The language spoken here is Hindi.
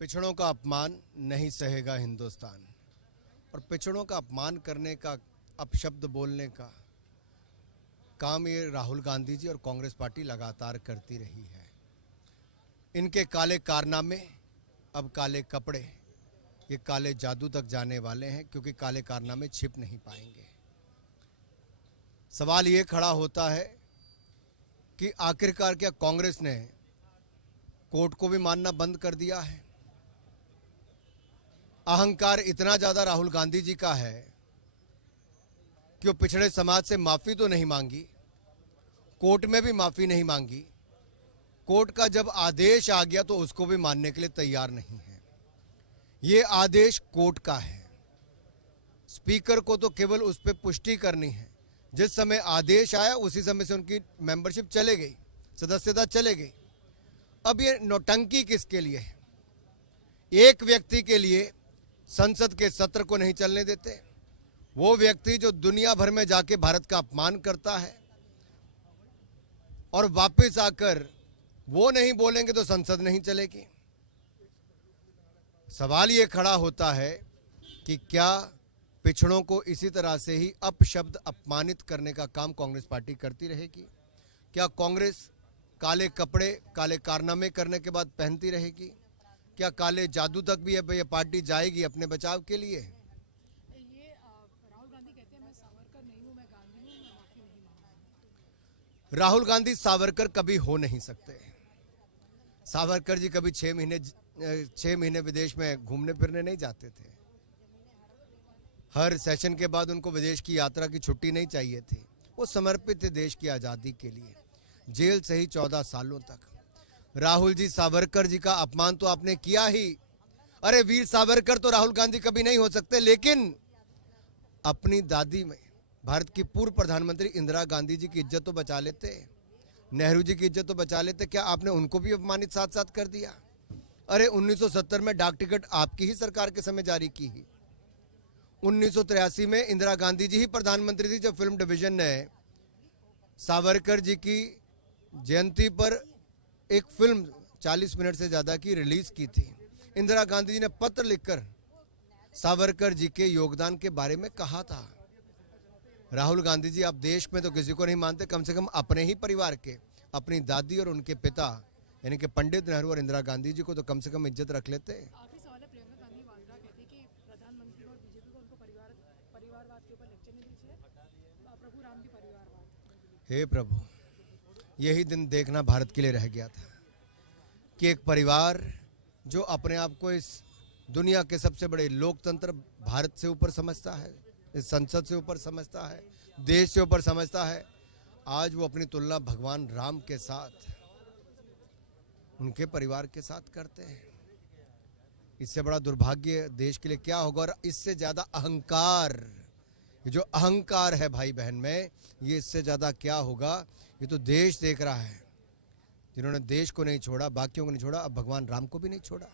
पिछड़ों का अपमान नहीं सहेगा हिंदुस्तान। और पिछड़ों का अपमान करने का, अपशब्द बोलने का काम ये राहुल गांधी जी और कांग्रेस पार्टी लगातार करती रही है। इनके काले कारनामे, अब काले कपड़े, ये काले जादू तक जाने वाले हैं, क्योंकि काले कारनामे छिप नहीं पाएंगे। सवाल ये खड़ा होता है कि आखिरकार क्या कांग्रेस ने कोर्ट को भी मानना बंद कर दिया है? अहंकार इतना ज्यादा राहुल गांधी जी का है कि वो पिछड़े समाज से माफी तो नहीं मांगी, कोर्ट में भी माफी नहीं मांगी, कोर्ट का जब आदेश आ गया तो उसको भी मानने के लिए तैयार नहीं है। ये आदेश कोर्ट का है, स्पीकर को तो केवल उस पर पुष्टि करनी है। जिस समय आदेश आया उसी समय से उनकी मेंबरशिप चले गई, सदस्यता चले गई। अब ये नौटंकी किसके लिए है? एक व्यक्ति के लिए संसद के सत्र को नहीं चलने देते, वो व्यक्ति जो दुनिया भर में जाके भारत का अपमान करता है और वापस आकर वो नहीं बोलेंगे तो संसद नहीं चलेगी। सवाल ये खड़ा होता है कि क्या पिछड़ों को इसी तरह से ही अपशब्द, अपमानित करने का काम कांग्रेस पार्टी करती रहेगी? क्या कांग्रेस काले कपड़े, काले कारनामे करने के बाद पहनती रहेगी? क्या काले जादू तक भी ये पार्टी जाएगी अपने बचाव के लिए? राहुल गांधी कहते हैं मैं सावरकर नहीं हूं, मैं गांधी हूं, मैं माफी नहीं मांगूंगा। राहुल गांधी सावरकर कभी हो नहीं सकते। सावरकर जी कभी 6 महीने विदेश में घूमने फिरने नहीं जाते थे। हर सेशन के बाद उनको विदेश की यात्रा की छुट्टी नहीं चाहिए थी। वो समर्पित थे देश की आज़ादी के लिए, जेल से ही 14 सालों तक। राहुल जी, सावरकर जी का अपमान तो आपने किया ही। अरे वीर सावरकर तो राहुल गांधी कभी नहीं हो सकते, लेकिन अपनी दादी में भारत की पूर्व प्रधानमंत्री इंदिरा गांधी जी की इज्जत तो बचा लेते, नेहरू जी की इज्जत तो बचा लेते। क्या आपने उनको भी अपमानित साथ साथ कर दिया? अरे 1970 में डाक टिकट आपकी ही सरकार के समय जारी की ही। 1983 में इंदिरा गांधी जी ही प्रधानमंत्री थी जब फिल्म डिवीजन ने सावरकर जी की जयंती पर एक फिल्म 40 मिनट से ज़्यादा की रिलीज की थी। इंदिरा गांधी जी ने पत्र लिखकर सावरकर जी के योगदान के बारे में कहा था। राहुल गांधी जी, आप देश में तो किसी को नहीं मानते, कम से कम अपने ही परिवार के, अपनी दादी और उनके पिता यानी कि पंडित नेहरू और इंदिरा गांधी जी को तो कम से कम इज्जत रख लेते। आखिरी सवाल है, प्रियंका गांधी वाड्रा कहती है कि प्रधानमंत्री और बीजेपी को उनको परिवारवाद के ऊपर लेक्चर नहीं दीजिए, प्रभु राम भी परिवारवाद। हे प्रभु, यही दिन देखना भारत के लिए रह गया था कि एक परिवार जो अपने आप को इस दुनिया के सबसे बड़े लोकतंत्र भारत से ऊपर समझता है, इस संसद से ऊपर समझता है, देश से ऊपर समझता है, आज वो अपनी तुलना भगवान राम के साथ, उनके परिवार के साथ करते हैं। इससे बड़ा दुर्भाग्य देश के लिए क्या होगा? और इससे ज्यादा अहंकार, ये जो अहंकार है भाई बहन में, ये इससे ज्यादा क्या होगा? ये तो देश देख रहा है। जिन्होंने देश को नहीं छोड़ा, बाकियों को नहीं छोड़ा, अब भगवान राम को भी नहीं छोड़ा।